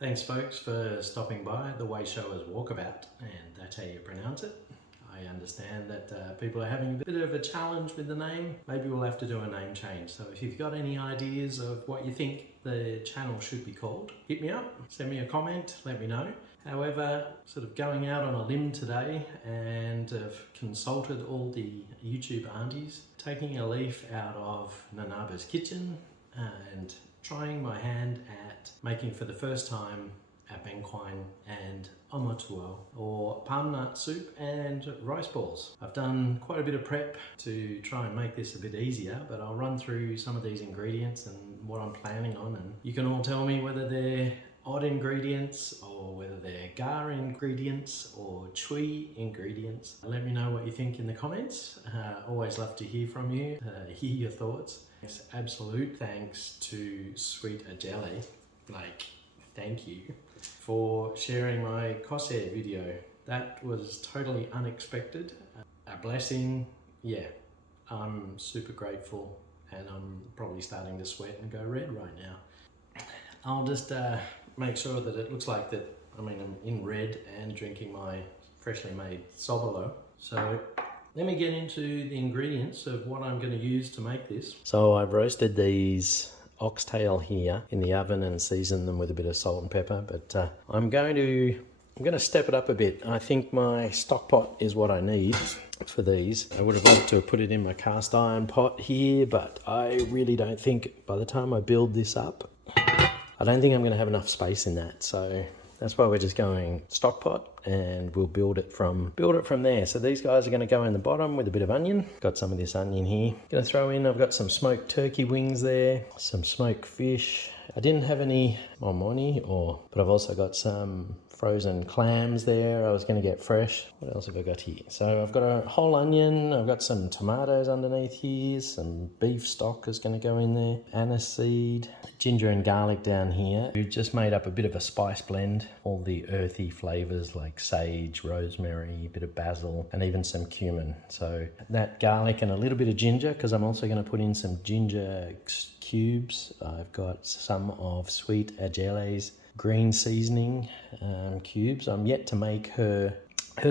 Thanks folks for stopping by the Way Showers Walkabout, and that's how you pronounce it. I understand that people are having a bit of a challenge with the name. Maybe we'll have to do a name change. So if you've got any ideas of what you think the channel should be called, hit me up, send me a comment, let me know. However, sort of going out on a limb today and have consulted all the YouTube aunties, taking a leaf out of Nanaaba's kitchen and trying my hand at making for the first time Abenkwan Omotuo, or palm nut soup and rice balls. I've done quite a bit of prep to try and make this a bit easier, but I'll run through some of these ingredients and what I'm planning on, and you can all tell me whether they're odd ingredients or whether they're gar ingredients or chui ingredients. Let me know what you think in the comments. Always love to hear from you, hear your thoughts. Yes, absolute thanks to Sweet Ajele, thank you for sharing my Corsair video. That was totally unexpected, a blessing. Yeah, I'm super grateful, and I'm probably starting to sweat and go red right now. I'll just make sure that it looks like that. I'm in red and drinking my freshly made sobolo. So let me get into the ingredients of what I'm going to use to make this. So I've roasted these oxtail here in the oven and seasoned them with a bit of salt and pepper, but I'm going to step it up a bit. I think my stock pot is what I need for these. I would have loved to have put it in my cast iron pot here, but I really don't think by the time I build this up, I don't think I'm going to have enough space in that. So that's why we're just going stock pot, and we'll build it from there. So these guys are going to go in the bottom with a bit of onion. Got some of this onion here. Going to throw in, I've got some smoked turkey wings there, some smoked fish. I didn't have any momoni, but I've also got some frozen clams there. I was going to get fresh. What else have I got here? So I've got a whole onion. I've got some tomatoes underneath here. Some beef stock is going to go in there. Anise seed, ginger and garlic down here. We've just made up a bit of a spice blend. All the earthy flavors like sage, rosemary, a bit of basil, and even some cumin. So that garlic and a little bit of ginger, because I'm also going to put in some ginger cubes. I've got some of Sweet Ajele's green seasoning cubes. I'm yet to make her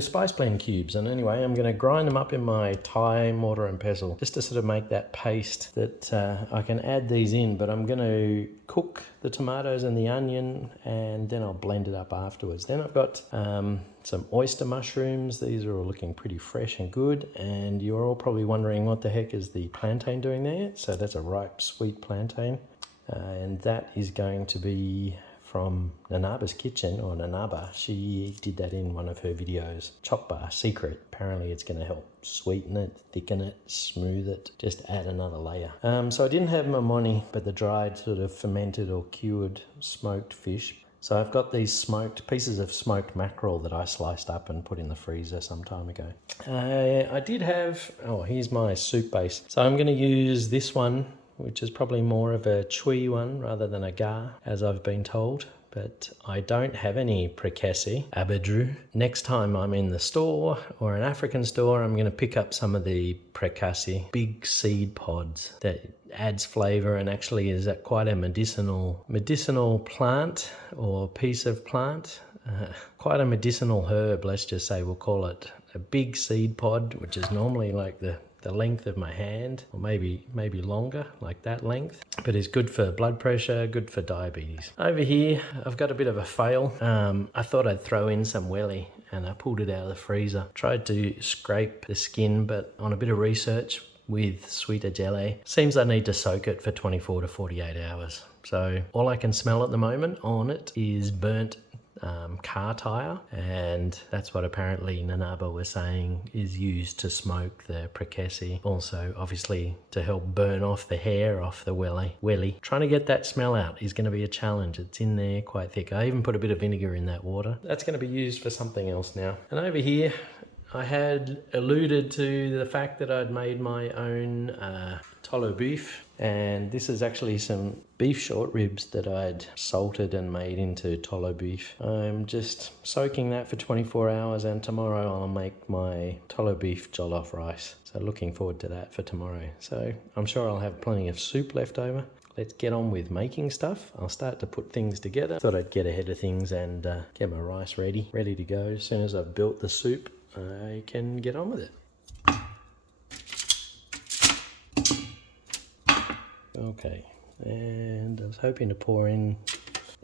spice blend cubes, and anyway, I'm going to grind them up in my Thai mortar and pestle just to sort of make that paste that I can add these in. But I'm going to cook the tomatoes and the onion, and then I'll blend it up afterwards. Then I've got some oyster mushrooms. These are all looking pretty fresh and good, and you're all probably wondering what the heck is the plantain doing there. So that's a ripe sweet plantain, and that is going to be from Nanaaba's kitchen, or Nanaaba. She did that in one of her videos. Chop bar secret. Apparently it's going to help sweeten it, thicken it, smooth it, just add another layer. So I didn't have momoni, but the dried sort of fermented or cured smoked fish. So I've got these pieces of smoked mackerel that I sliced up and put in the freezer some time ago. I did have, here's my soup base. So I'm going to use this one, which is probably more of a chui one rather than a gar, as I've been told. But I don't have any prekesi, abedru. Next time I'm in the store or an African store, I'm going to pick up some of the prekasi, big seed pods that adds flavor and actually is quite a medicinal plant or piece of plant. Quite a medicinal herb, let's just say. We'll call it a big seed pod, which is normally like the length of my hand, or maybe longer, like that length, but it's good for blood pressure, good for diabetes. Over here I've got a bit of a fail. I thought I'd throw in some welly, and I pulled it out of the freezer. Tried to scrape the skin, but on a bit of research with Sweet Ajele, seems I need to soak it for 24 to 48 hours. So all I can smell at the moment on it is burnt car tire, and that's what apparently Nanaaba was saying is used to smoke the prekesi. Also obviously to help burn off the hair off the welly. Trying to get that smell out is going to be a challenge. It's in there quite thick. I even put a bit of vinegar in that water. That's going to be used for something else now. And over here I had alluded to the fact that I'd made my own tolo beef, and this is actually some beef short ribs that I'd salted and made into tolo beef. I'm just soaking that for 24 hours, and tomorrow I'll make my tolo beef jollof rice. So looking forward to that for tomorrow. So I'm sure I'll have plenty of soup left over. let's get on with making stuff. I'll start to put things together. Thought I'd get ahead of things and get my rice ready to go. As soon as I've built the soup, I can get on with it. Okay, and I was hoping to pour in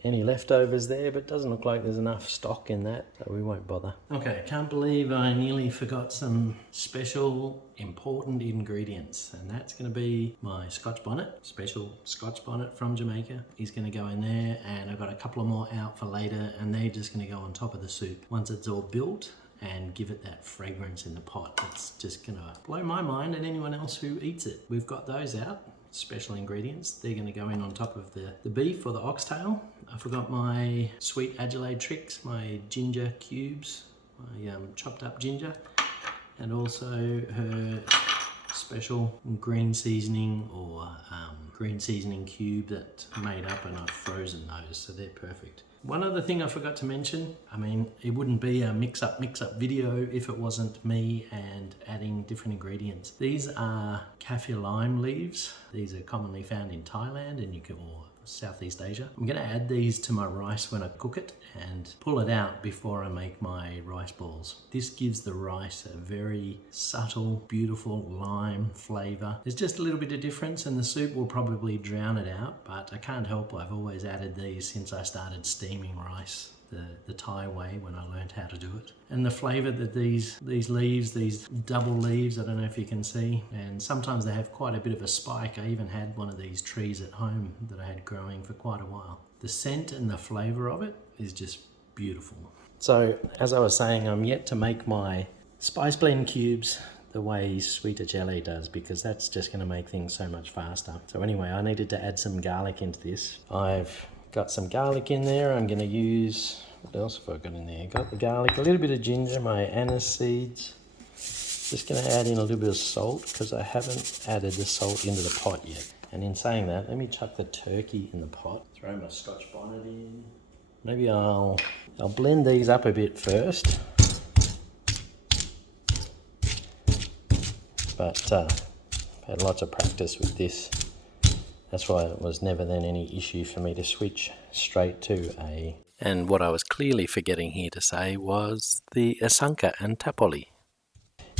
any leftovers there, but it doesn't look like there's enough stock in that, so we won't bother. Okay, I can't believe I nearly forgot some special important ingredients, and that's going to be my Scotch bonnet, special Scotch bonnet from Jamaica is going to go in there, and I've got a couple of more out for later, and they're just going to go on top of the soup once it's all built and give it that fragrance in the pot. It's just going to blow my mind and anyone else who eats it. We've got those out. Special ingredients. They're going to go in on top of the beef or the oxtail. I forgot my sweet Adelaide tricks, my ginger cubes, my chopped up ginger, and also her special green seasoning or green seasoning cube that made up, and I've frozen those, so they're perfect. One other thing I forgot to mention, I mean, it wouldn't be a mix-up video if it wasn't me and adding different ingredients. These are kaffir lime leaves. These are commonly found in Thailand and or Southeast Asia. I'm going to add these to my rice when I cook it and pull it out before I make my rice balls. This gives the rice a very subtle, beautiful lime flavor. There's just a little bit of difference, and the soup will probably drown it out, but I can't help, I've always added these since I started steaming rice the Thai way when I learned how to do it. And the flavor that these leaves, these double leaves, I don't know if you can see, and sometimes they have quite a bit of a spike. I even had one of these trees at home that I had growing for quite a while. The scent and the flavor of it is just beautiful. So as I was saying, I'm yet to make my spice blend cubes the way Sweet Ajele does, because that's just going to make things so much faster. So anyway, I needed to add some garlic into this. I've got some garlic in there. I'm going to use, what else have I got in there? Got the garlic, a little bit of ginger, my anise seeds. Just going to add in a little bit of salt because I haven't added the salt into the pot yet. And in saying that, let me chuck the turkey in the pot. Throw my Scotch bonnet in. Maybe I'll blend these up a bit first. But I've had lots of practice with this. That's why it was never then any issue for me to switch straight to a... And what I was clearly forgetting here to say was the asanka and tapoli.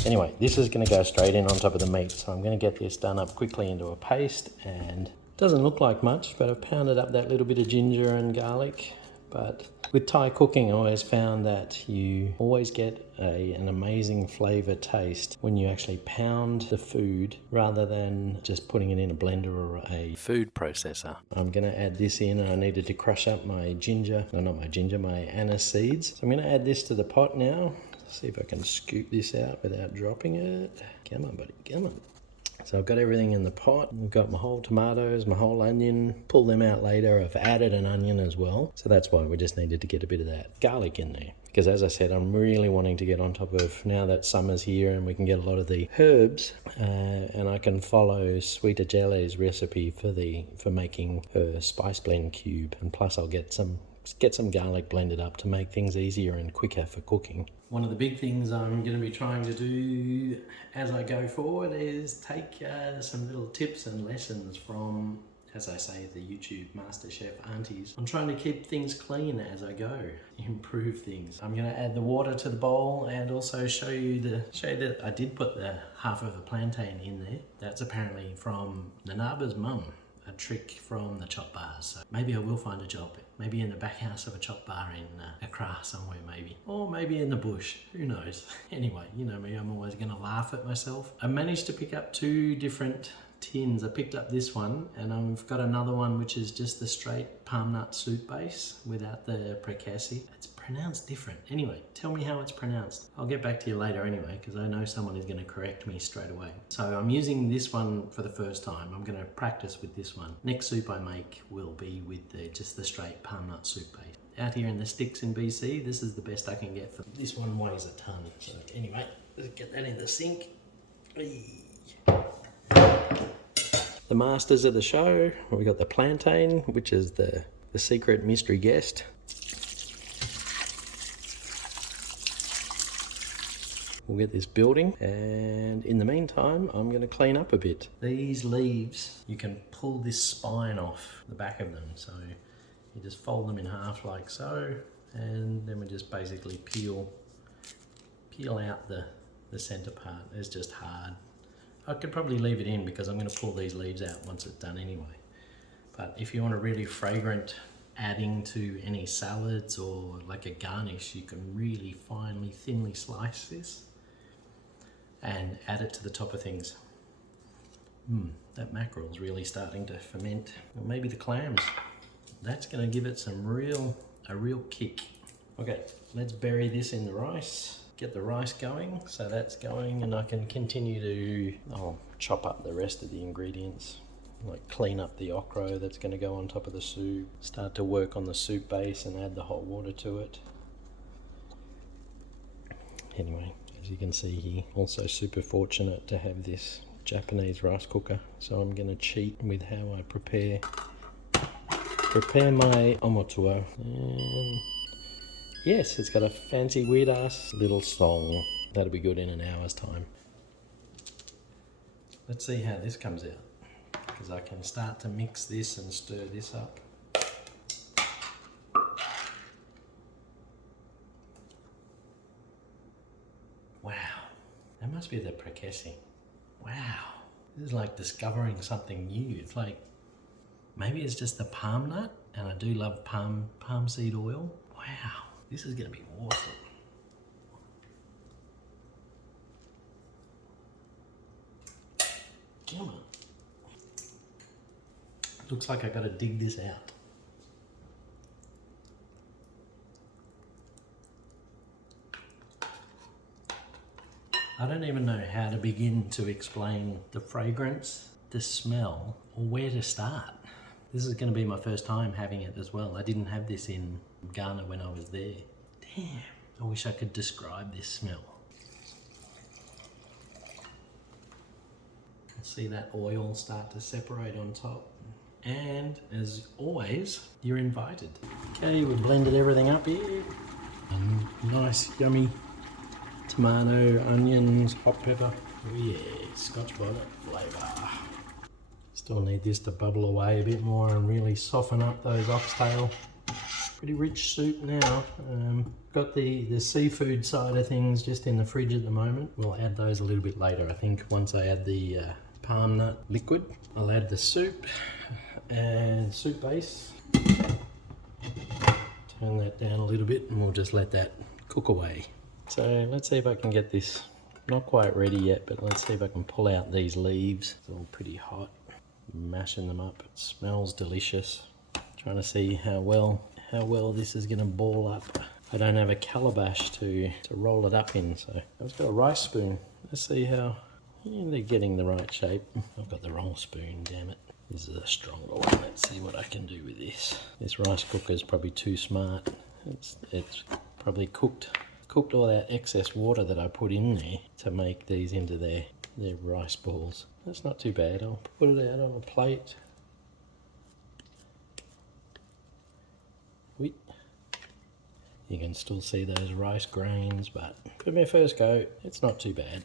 Anyway, this is going to go straight in on top of the meat, so I'm going to get this done up quickly into a paste, and it doesn't look like much, but I've pounded up that little bit of ginger and garlic. But with Thai cooking, I always found that you always get an amazing flavour taste when you actually pound the food rather than just putting it in a blender or a food processor. I'm going to add this in, and I needed to crush up my ginger, no, not my ginger, my anise seeds. So I'm going to add this to the pot now. See if I can scoop this out without dropping it. Come on, buddy, come on. So I've got everything in the pot. I've got my whole tomatoes, my whole onion. Pull them out later. I've added an onion as well. So that's why we just needed to get a bit of that garlic in there. Because as I said, I'm really wanting to get on top of, now that summer's here and we can get a lot of the herbs, and I can follow Sweet Ajele's recipe for making her spice blend cube. And plus I'll get some garlic blended up to make things easier and quicker for cooking. One of the big things I'm going to be trying to do as I go forward is take some little tips and lessons from, as I say, the YouTube master chef aunties. I'm trying to keep things clean as I go, improve things. I'm going to add the water to the bowl and also show you that I did put the half of a plantain in there. That's apparently from Nanaaba's mum. A trick from the chop bars. So maybe I will find a job, maybe in the back house of a chop bar in Accra somewhere maybe, or maybe in the bush, who knows. Anyway, you know me, I'm always going to laugh at myself. I managed to pick up 2 different tins. I picked up this one, and I've got another one which is just the straight palm nut soup base without the precassy. It's pronounced different. Anyway, tell me how it's pronounced. I'll get back to you later anyway, because I know someone is going to correct me straight away. So I'm using this one for the first time. I'm going to practice with this one. Next soup I make will be with just the straight palm nut soup base. Out here in the sticks in BC, this is the best I can get. This one weighs a ton. So anyway, let's get that in the sink. The masters of the show, we got the plantain, which is the secret mystery guest. we'll get this building, and in the meantime I'm going to clean up a bit. These leaves, you can pull this spine off the back of them, so you just fold them in half like so, and then we just basically peel out the center part. It's just hard. I could probably leave it in because I'm going to pull these leaves out once it's done anyway. But if you want a really fragrant adding to any salads or like a garnish, you can really finely, thinly slice this and add it to the top of things. That mackerel is really starting to ferment. Or maybe the clams. That's going to give it a real kick. Okay, let's bury this in the rice. Get the rice going, so that's going, and I can continue to chop up the rest of the ingredients, like clean up the okra that's going to go on top of the soup, start to work on the soup base and add the hot water to it. Anyway, as you can see here, also super fortunate to have this Japanese rice cooker, so I'm going to cheat with how I prepare my omotuo. And yes, it's got a fancy weird ass little song. That'll be good in an hour's time. Let's see how this comes out, because I can start to mix this and stir this up. Wow, that must be the prekesi. Wow, this is like discovering something new. It's like, maybe it's just the palm nut, and I do love palm seed oil. Wow. This is going to be awesome. Come on. Looks like I got to dig this out. I don't even know how to begin to explain the fragrance, the smell, or where to start. This is going to be my first time having it as well. I didn't have this in Ghana when I was there. Damn, I wish I could describe this smell. See that oil start to separate on top. And as always, you're invited. Okay, we've blended everything up here. And nice, yummy tomato, onions, hot pepper. Oh yeah, Scotch bonnet flavour. Still need this to bubble away a bit more and really soften up those oxtail. Pretty rich soup now. Got the seafood side of things just in the fridge at the moment. We'll add those a little bit later. I think once I add the palm nut liquid, I'll add the soup and soup base. Turn that down a little bit and we'll just let that cook away. So let's see if I can get this, not quite ready yet, but let's see if I can pull out these leaves. It's all pretty hot. Mashing them up. It smells delicious. Trying to see how well this is going to ball up. I don't have a calabash to roll it up in, so I've just got a rice spoon. Let's see how they're getting the right shape. I've got the wrong spoon, damn it. This is a stronger one. Let's see what I can do with this. This rice cooker is probably too smart. It's probably cooked all that excess water that I put in there to make these into their rice balls. That's not too bad. I'll put it out on a plate. Wait. You can still see those rice grains, but for my first go, it's not too bad.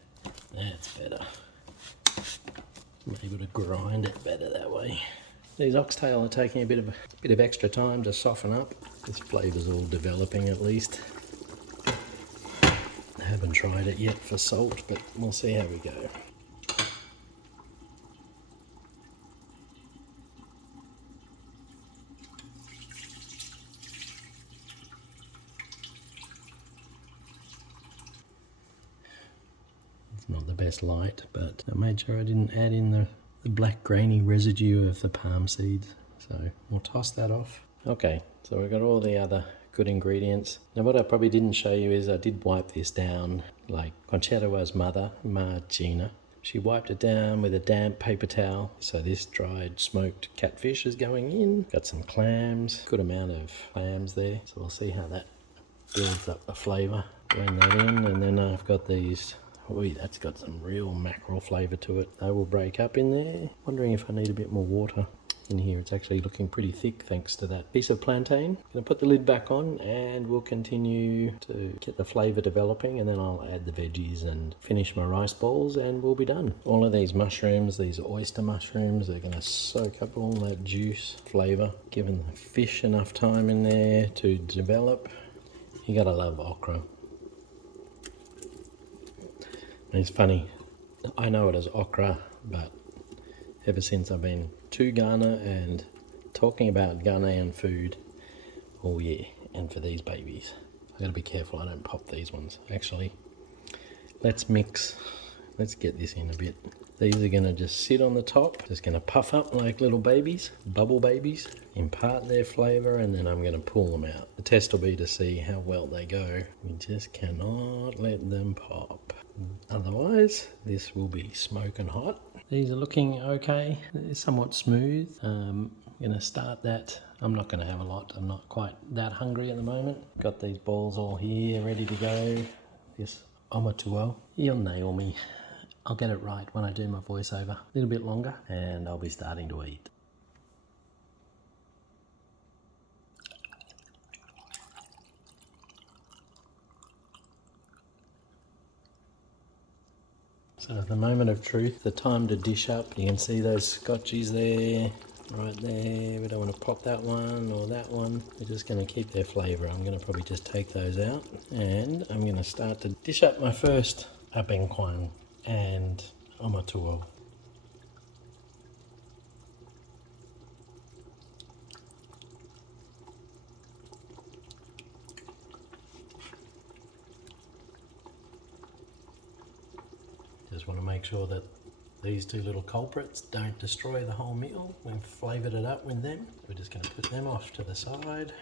That's better. I'm able to grind it better that way. These oxtail are taking a bit of extra time to soften up. This flavour's all developing at least. I haven't tried it yet for salt, but we'll see how we go. Not the best light, but I made sure I didn't add in the black grainy residue of the palm seeds, so we'll toss that off. Okay, so we've got all the other good ingredients. Now what I probably didn't show you is I did wipe this down like Conchetta's mother, Ma Gina. She wiped it down with a damp paper towel. So this dried smoked catfish is going in. Got some clams, good amount of clams there. So we'll see how that builds up the flavour. Blend that in, and then I've got these. Oi, that's got some real mackerel flavour to it. They will break up in there. Wondering if I need a bit more water. In here it's actually looking pretty thick thanks to that piece of plantain. Gonna put the lid back on and we'll continue to get the flavour developing, and then I'll add the veggies and finish my rice balls and we'll be done. All of these mushrooms, these oyster mushrooms, they're gonna soak up all that juice, flavour, giving the fish enough time in there to develop. You gotta love okra. And it's funny, I know it as okra, but ever since I've been to Ghana and talking about Ghanaian food, oh yeah, and for these babies, I gotta be careful I don't pop these ones. Actually, let's get this in a bit. These are gonna just sit on the top, just gonna puff up like little babies, bubble babies, impart their flavour, and then I'm gonna pull them out. The test will be to see how well they go. We just cannot let them pop. Otherwise, this will be smoking hot. These are looking okay. They're somewhat smooth. I'm gonna start that. I'm not gonna have a lot. I'm not quite that hungry at the moment. Got these balls all here, ready to go. This Omotuo. You'll nail me. I'll get it right when I do my voiceover. A little bit longer, and I'll be starting to eat. So the moment of truth, the time to dish up. You can see those scotchies there, right there. We don't want to pop that one or that one. We're just going to keep their flavour. I'm going to probably just take those out, and I'm going to start to dish up my first Abenkwan and Omotuo. Just want to make sure that these two little culprits don't destroy the whole meal. We've flavoured it up with them. We're just going to put them off to the side.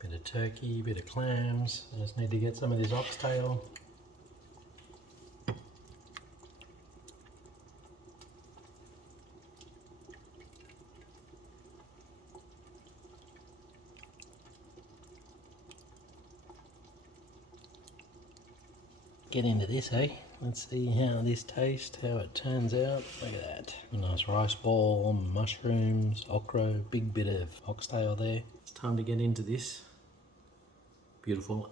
Bit of turkey, bit of clams. I just need to get some of this oxtail. Get into this, eh? Let's see how this tastes, how it turns out. Look at that. A nice rice ball, mushrooms, okra, big bit of oxtail there. It's time to get into this beautiful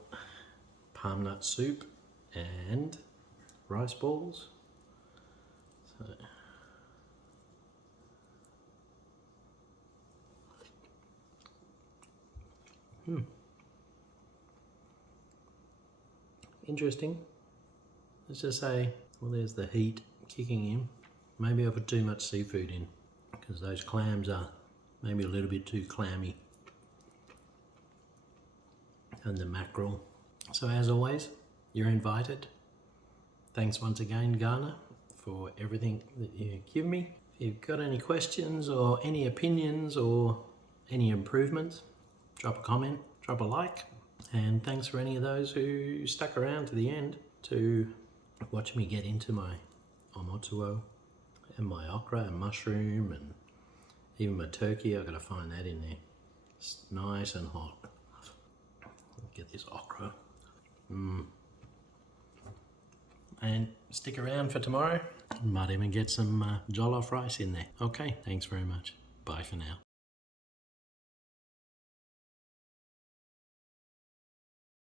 palm nut soup and rice balls. So, interesting. Let's just say, well, there's the heat kicking in. Maybe I put too much seafood in because those clams are maybe a little bit too clammy. And the mackerel. So as always, you're invited. Thanks once again, Ghana, for everything that you give me. If you've got any questions or any opinions or any improvements, drop a comment, drop a like. And thanks for any of those who stuck around to the end to watch me get into my Omotuo and my okra and mushroom and even my turkey. I've got to find that in there. It's nice and hot. Get this okra. And stick around for tomorrow. Might even get some jollof rice in there. Okay, thanks very much. Bye for now.